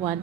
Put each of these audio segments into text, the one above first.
1।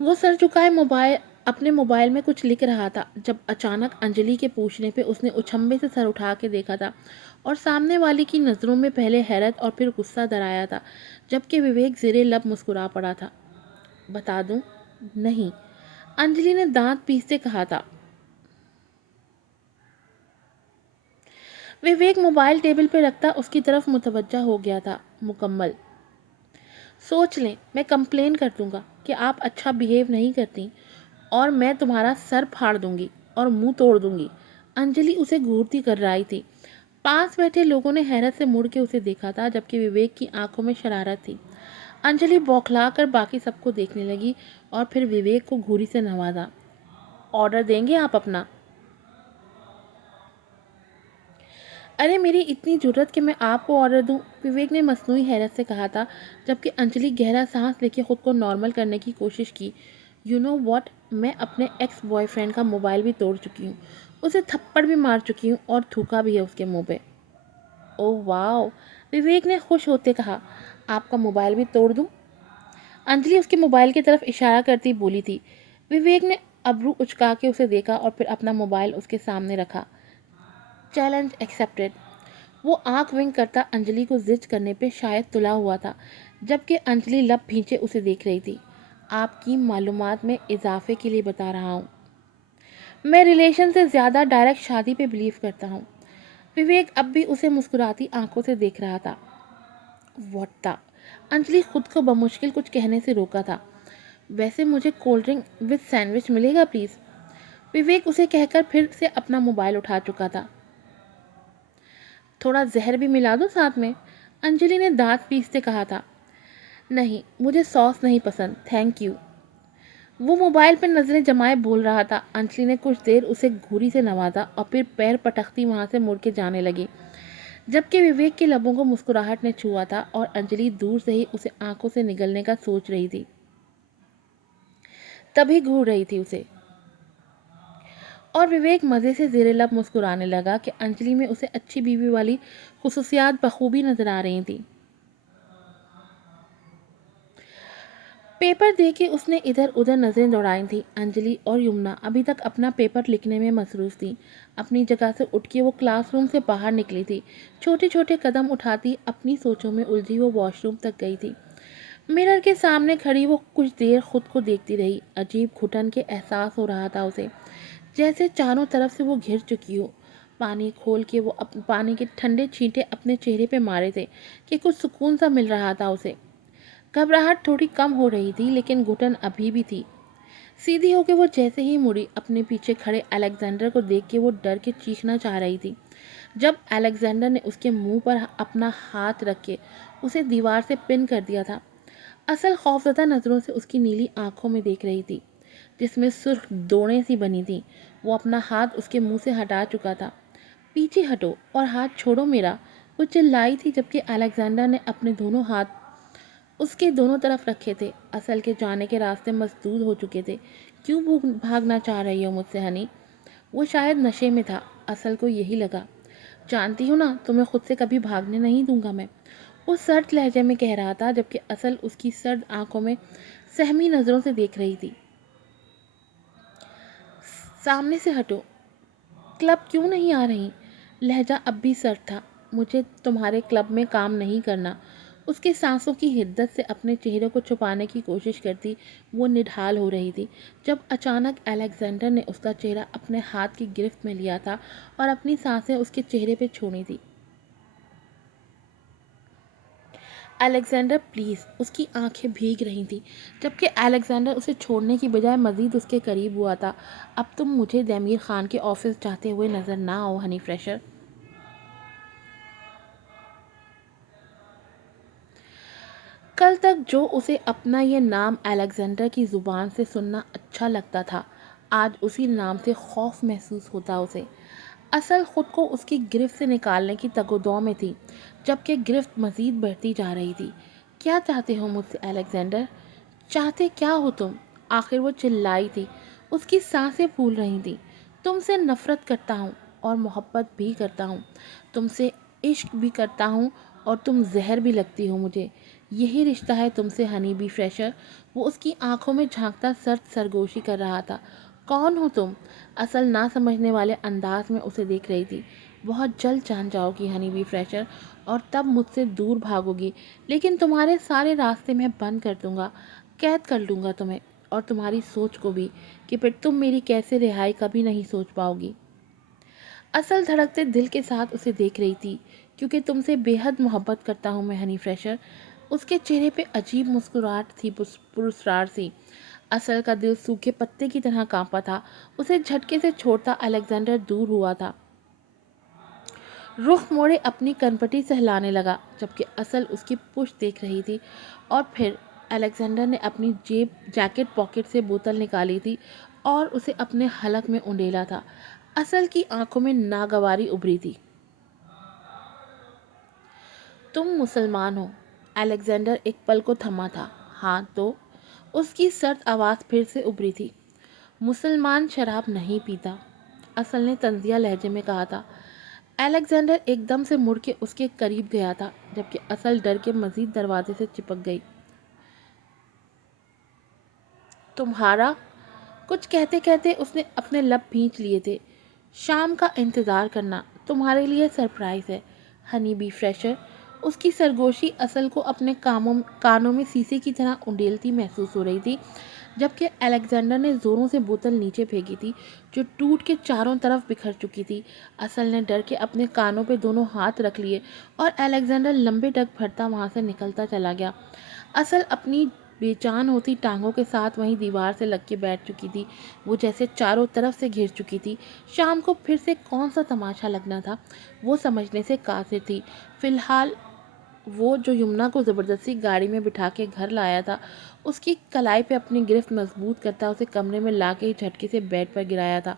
وہ سر جھکائے اپنے موبائل میں کچھ لکھ رہا تھا جب اچانک انجلی کے پوچھنے پہ اس نے اچھمبے سے سر اٹھا کے دیکھا تھا اور سامنے والی کی نظروں میں پہلے حیرت اور پھر غصہ درایا تھا، جبکہ وویک زیر لب مسکرا پڑا تھا۔ بتا دوں؟ نہیں، انجلی نے دانت پیستے کہا تھا۔ وویک موبائل ٹیبل پہ رکھتا اس کی طرف متوجہ ہو گیا تھا۔ مکمل۔ سوچ لیں، میں کمپلین کر دوں گا کہ آپ اچھا بیہیو نہیں کرتی اور میں تمہارا سر پھاڑ دوں گی اور منہ توڑ دوں گی۔ انجلی اسے گھورتی کر رہی تھی۔ پاس بیٹھے لوگوں نے حیرت سے مڑ کے اسے دیکھا تھا، جبکہ وویک کی آنکھوں میں شرارت تھی۔ انجلی بوکھلا کر باقی سب کو دیکھنے لگی اور پھر وویک کو گھوری سے نوازا۔ آرڈر دیں گے آپ اپنا؟ ارے میری اتنی جرت کہ میں آپ کو آرڈر دوں، وویک نے مصنوعی حیرت سے کہا تھا، جبکہ انجلی گہرا سانس لے کے خود کو نارمل کرنے کی کوشش کی۔ یو نو واٹ، میں اپنے ایکس بوائے فرینڈ کا موبائل بھی توڑ چکی ہوں، اسے تھپڑ بھی مار چکی ہوں اور تھوکا بھی ہے اس کے منہ پہ۔ او واو، وویک نے خوش ہوتے کہا، آپ کا موبائل بھی توڑ دوں؟ انجلی اس کے موبائل کی طرف اشارہ کرتی بولی تھی۔ وویک نے ابرو اچکا کے اسے دیکھا اور پھر اپنا موبائل اس کے سامنے رکھا۔ Challenge accepted. وہ آنکھ ونک کرتا انجلی کو زج کرنے پہ شاید تلا ہوا تھا، جبکہ انجلی لب بھینچے اسے دیکھ رہی تھی۔ آپ کی معلومات میں اضافے کے لیے بتا رہا ہوں، میں ریلیشن سے زیادہ ڈائریکٹ شادی پہ بلیو کرتا ہوں۔ وویک اب بھی اسے مسکراتی آنکھوں سے دیکھ رہا تھا۔ What the? انجلی خود کو بمشکل کچھ کہنے سے روکا تھا۔ ویسے مجھے کولڈ ڈرنک وتھ سینڈوچ ملے گا پلیز؟ وویک اسے کہہ کر پھر سے اپنا موبائل اٹھا چکا تھا۔ تھوڑا زہر بھی ملا دو ساتھ میں؟ انجلی نے دانت پیستے کہا تھا۔ نہیں، مجھے سوس نہیں پسند، تھینک یو۔ وہ موبائل پر نظریں جمائے بول رہا تھا۔ انجلی نے کچھ دیر اسے گھوری سے نوازا اور پھر پیر پٹکتی وہاں سے مڑ کے جانے لگی، جبکہ وویک کے لبوں کو مسکراہٹ نے چھوا تھا اور انجلی دور سے ہی اسے آنکھوں سے نگلنے کا سوچ رہی تھی، تبھی گھور رہی تھی اسے۔ اور وویک مزے سے زیر لب مسکرانے لگا کہ انجلی میں اسے اچھی بیوی والی خصوصیات بخوبی نظر آ رہی تھیں۔ پیپر دے کے اس نے ادھر ادھر نظریں دوڑائی تھیں۔ انجلی اور یمنا ابھی تک اپنا پیپر لکھنے میں مصروف تھیں۔ اپنی جگہ سے اٹھ کے وہ کلاس روم سے باہر نکلی تھی۔ چھوٹے چھوٹے قدم اٹھاتی اپنی سوچوں میں الجھی وہ واش روم تک گئی تھی۔ مرر کے سامنے کھڑی وہ کچھ دیر خود کو دیکھتی رہی۔ عجیب گھٹن کے احساس ہو رہا تھا اسے، جیسے چاروں طرف سے وہ گھر چکی ہو۔ پانی کھول کے وہ پانی کے ٹھنڈے چھینٹے اپنے چہرے پہ مارے تھے کہ کچھ سکون سا مل رہا تھا اسے۔ گھبراہٹ تھوڑی کم ہو رہی تھی لیکن گھٹن ابھی بھی تھی۔ سیدھی ہو کے وہ جیسے ہی مڑی، اپنے پیچھے کھڑے الیگزینڈر کو دیکھ کے وہ ڈر کے چیخنا چاہ رہی تھی، جب الیگزینڈر نے اس کے منہ پر اپنا ہاتھ رکھ کے اسے دیوار سے پن کر دیا تھا۔ اصل خوفزدہ نظروں سے اس کی نیلی آنکھوں میں دیکھ رہی تھی، جس میں سرخ دوڑیں سی بنی تھی۔ وہ اپنا ہاتھ اس کے منہ سے ہٹا چکا تھا۔ پیچھے ہٹو اور ہاتھ چھوڑو میرا، وہ چلائی تھی، جبکہ الیگزینڈر نے اپنے دونوں ہاتھ اس کے دونوں طرف رکھے تھے۔ اصل کے جانے کے راستے مسدود ہو چکے تھے۔ کیوں بھاگنا چاہ رہی ہو مجھ سے ہنی؟ وہ شاید نشے میں تھا، اصل کو یہی لگا۔ جانتی ہوں نا، تمہیں خود سے کبھی بھاگنے نہیں دوں گا میں، وہ سرد لہجے میں کہہ رہا تھا، جبکہ اصل اس کی سرد آنکھوں میں سہمی نظروں سے دیکھ رہی تھی۔ سامنے سے ہٹو۔ کلب کیوں نہیں آ رہی؟ لہجہ اب بھی سرد تھا۔ مجھے تمہارے کلب میں کام نہیں کرنا۔ اس کے سانسوں کی حدت سے اپنے چہرے کو چھپانے کی کوشش کرتی وہ نڈھال ہو رہی تھی، جب اچانک الیگزینڈر نے اس کا چہرہ اپنے ہاتھ کی گرفت میں لیا تھا اور اپنی سانسیں اس کے چہرے پہ چھوڑی تھی۔ الیگزینڈر پلیز، اس کی آنکھیں بھیگ رہی تھیں، جبکہ الیگزینڈر اسے چھوڑنے کی بجائے مزید اس کے قریب ہوا تھا۔ اب تم مجھے دمیر خان کے آفس جاتے ہوئے نظر نہ آؤ ہنی فریشر۔ کل تک جو اسے اپنا یہ نام الیگزینڈر کی زبان سے سننا اچھا لگتا تھا، آج اسی نام سے خوف محسوس ہوتا اسے۔ اصل خود کو اس کی گرفت سے نکالنے کی تگ و دو میں تھی، جبکہ گرفت مزید بڑھتی جا رہی تھی۔ کیا چاہتے ہو مجھ سے الیگزینڈر؟ چاہتے کیا ہو تم؟ آخر وہ چلائی تھی، اس کی سانسیں پھول رہی تھیں۔ تم سے نفرت کرتا ہوں اور محبت بھی کرتا ہوں، تم سے عشق بھی کرتا ہوں اور تم زہر بھی لگتی ہو مجھے۔ یہی رشتہ ہے تم سے ہنی بی فریشر۔ وہ اس کی آنکھوں میں جھانکتا سرد سرگوشی کر رہا تھا۔ کون ہو تم؟ اصل نہ سمجھنے والے انداز میں اسے دیکھ رہی تھی۔ بہت جلد جان جاؤ گی ہنی بی فریشر، اور تب مجھ سے دور بھاگو گی، لیکن تمہارے سارے راستے میں بند کر دوں گا، قید کر لوں گا تمہیں اور تمہاری سوچ کو بھی، کہ پھر تم میری کیسے رہائی کبھی نہیں سوچ پاؤ گی۔ اصل دھڑکتے دل کے ساتھ اسے دیکھ رہی تھی، کیونکہ تم سے بے حد محبت کرتا ہوں میں ہنی فریشر۔ اس کے چہرے پہ عجیب مسکراہٹ تھی، پرسرار سی۔ اصل کا دل سوکھے پتے کی طرح کانپا تھا۔ اسے جھٹکے سے چھوڑتا الیگزینڈر دور ہوا تھا، رخ موڑے اپنی کنپٹی سہلانے لگا، جبکہ اصل اس کی پشت دیکھ رہی تھی۔ اور پھر الیگزینڈر نے اپنی جیکٹ پاکٹ سے بوتل نکالی تھی اور اسے اپنے حلق میں انڈیلا تھا۔ اصل کی آنکھوں میں ناگواری ابھری تھی۔ تم مسلمان ہو؟ الیگزینڈر ایک پل کو تھما تھا۔ ہاں تو؟ اس کی سرد آواز پھر سے ابھری تھی۔ مسلمان شراب نہیں پیتا، اصل نے طنزیہ لہجے میں کہا تھا۔ الیگزینڈر ایک دم سے مڑ کے اس کے قریب گیا تھا، جبکہ اصل ڈر کے مزید دروازے سے چپک گئی۔ تمہارا؟ کچھ کہتے کہتے اس نے اپنے لب بھینچ لیے تھے۔ شام کا انتظار کرنا تمہارے لیے سرپرائز ہے ہنی بی فریشر۔ اس کی سرگوشی اصل کو اپنے کانوں میں سیسے کی طرح انڈیلتی محسوس ہو رہی تھی، جبکہ الیگزینڈر نے زوروں سے بوتل نیچے پھینکی تھی، جو ٹوٹ کے چاروں طرف بکھر چکی تھی۔ اصل نے ڈر کے اپنے کانوں پہ دونوں ہاتھ رکھ لیے اور الیگزینڈر لمبے ڈگ بھرتا وہاں سے نکلتا چلا گیا۔ اصل اپنی بے جان ہوتی ٹانگوں کے ساتھ وہیں دیوار سے لگ کے بیٹھ چکی تھی، وہ جیسے چاروں طرف سے گھر چکی تھی۔ شام کو پھر سے کون سا تماشا لگنا تھا، وہ سمجھنے سے قاصر تھی۔ فی الحال وہ جو یمنا کو زبردستی گاڑی میں بٹھا کے گھر لایا تھا، اس کی کلائی پہ اپنی گرفت مضبوط کرتا اسے کمرے میں لا کے جھٹکے سے بیڈ پر گرایا تھا۔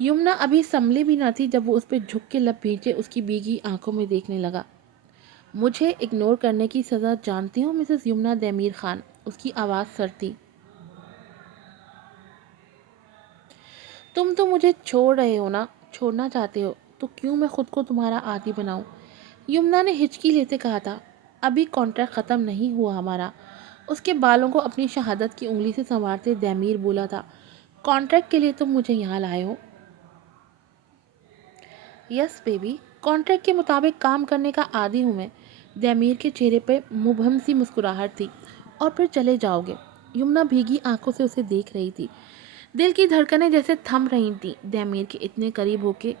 یمنا ابھی سنبھلی بھی نہ تھی جب وہ اس پہ جھک کے لب بھینچے اس کی بھیگی آنکھوں میں دیکھنے لگا۔ مجھے اگنور کرنے کی سزا جانتی ہوں مسز یمنا دیمیر خان؟ اس کی آواز سرد تھی۔ تم تو مجھے چھوڑ رہے ہو نا؟ چھوڑنا چاہتے ہو تو کیوں میں خود کو تمہارا عادی بناؤں؟ یمنا نے ہچکی لیتے کہا تھا۔ ابھی کانٹریکٹ ختم نہیں ہوا ہمارا۔ اس کے بالوں کو اپنی شہادت کی انگلی سے سنوارتے دیمیر بولا تھا۔ کانٹریکٹ کے لیے تم مجھے یہاں لائے ہو؟ یس بیبی، کانٹریکٹ کے مطابق کام کرنے کا عادی ہوں میں۔ دیمیر کے چہرے پہ مبہم سی مسکراہٹ تھی۔ اور پھر چلے جاؤ گے؟ یمنا بھیگی آنکھوں سے اسے دیکھ رہی تھی، دل کی دھڑکنیں جیسے تھم رہی تھیں دیمیر کے اتنے قریب ہو کے۔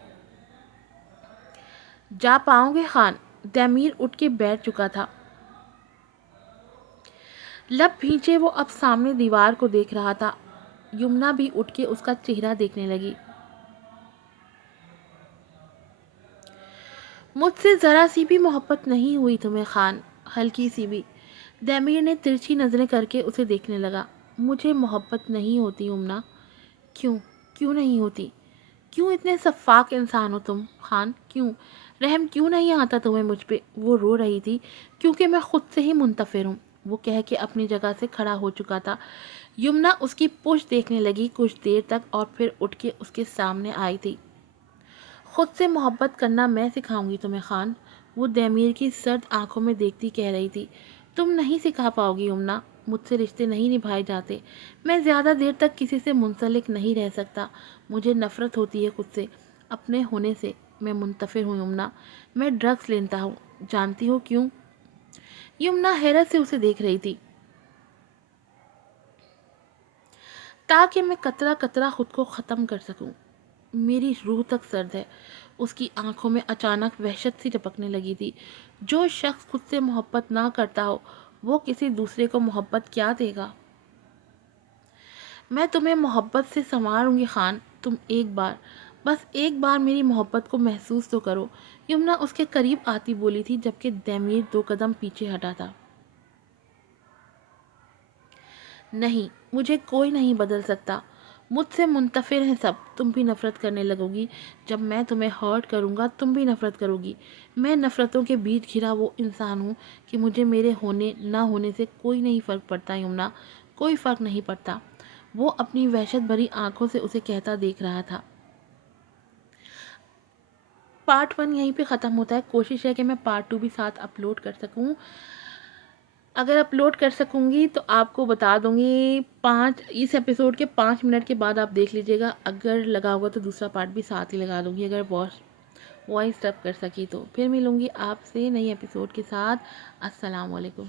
جا پاؤں گے خان؟ دیمیر اٹھ کے بیٹھ چکا تھا، لب بھینچے وہ اب سامنے دیوار کو دیکھ رہا تھا۔ یمنا بھی اٹھ کے اس کا چہرہ دیکھنے لگی۔ مجھ سے ذرا سی بھی محبت نہیں ہوئی تمہیں خان؟ ہلکی سی بھی؟ دیمیر نے ترچھی نظریں کر کے اسے دیکھنے لگا۔ مجھے محبت نہیں ہوتی یمنا۔ کیوں؟ کیوں نہیں ہوتی؟ کیوں اتنے شفاق انسان ہو تم خان؟ کیوں رحم کیوں نہیں آتا تمہیں مجھ پہ؟ وہ رو رہی تھی۔ کیونکہ میں خود سے ہی منتفر ہوں، وہ کہہ کے اپنی جگہ سے کھڑا ہو چکا تھا۔ یمنا اس کی پشت دیکھنے لگی کچھ دیر تک اور پھر اٹھ کے اس کے سامنے آئی تھی۔ خود سے محبت کرنا میں سکھاؤں گی تمہیں خان، وہ دیمیر کی سرد آنکھوں میں دیکھتی کہہ رہی تھی۔ تم نہیں سکھا پاؤ گی یمنا، مجھ سے رشتے نہیں نبھائے جاتے، میں زیادہ دیر تک کسی سے منسلک نہیں رہ سکتا، مجھے نفرت ہوتی ہے خود سے، اپنے ہونے سے۔ میں منتفر ہوں یمنا، میں ڈرگز لیتا ہوں، جانتی ہو کیوں؟ یمنا حیرت سے اسے دیکھ رہی تھی۔ تاکہ میں قطرہ قطرہ خود کو ختم کر سکوں۔ میری روح تک سرد ہے۔ اس کی آنکھوں میں اچانک وحشت سی ٹپکنے لگی تھی۔ جو شخص خود سے محبت نہ کرتا ہو، وہ کسی دوسرے کو محبت کیا دے گا؟ میں تمہیں محبت سے سنواروں گی خان، تم ایک بار، بس ایک بار میری محبت کو محسوس تو کرو۔ یمنا اس کے قریب آتی بولی تھی، جبکہ دیمیر 2 قدم پیچھے ہٹا تھا۔ نہیں، مجھے کوئی نہیں بدل سکتا، مجھ سے منتفر ہیں سب۔ تم بھی نفرت کرنے لگو گی جب میں تمہیں ہرٹ کروں گا، تم بھی نفرت کرو گی۔ میں نفرتوں کے بیچ گھرا وہ انسان ہوں کہ مجھے میرے ہونے نہ ہونے سے کوئی نہیں فرق پڑتا یمنا، کوئی فرق نہیں پڑتا۔ وہ اپنی وحشت بھری آنکھوں سے اسے کہتا دیکھ رہا تھا۔ پارٹ 1 یہیں پہ ختم ہوتا ہے۔ کوشش ہے کہ میں پارٹ 2 بھی ساتھ اپلوڈ کر سکوں۔ اگر اپلوڈ کر سکوں گی تو آپ کو بتا دوں گی، اس ایپیسوڈ کے 5 منٹ کے بعد آپ دیکھ لیجیے گا، اگر لگا ہوگا تو دوسرا پارٹ بھی ساتھ ہی لگا دوں گی، اگر وائس ٹپ کر سکی تو. پھر ملوں گی آپ سے نئی ایپیسوڈ کے ساتھ. السلام علیکم.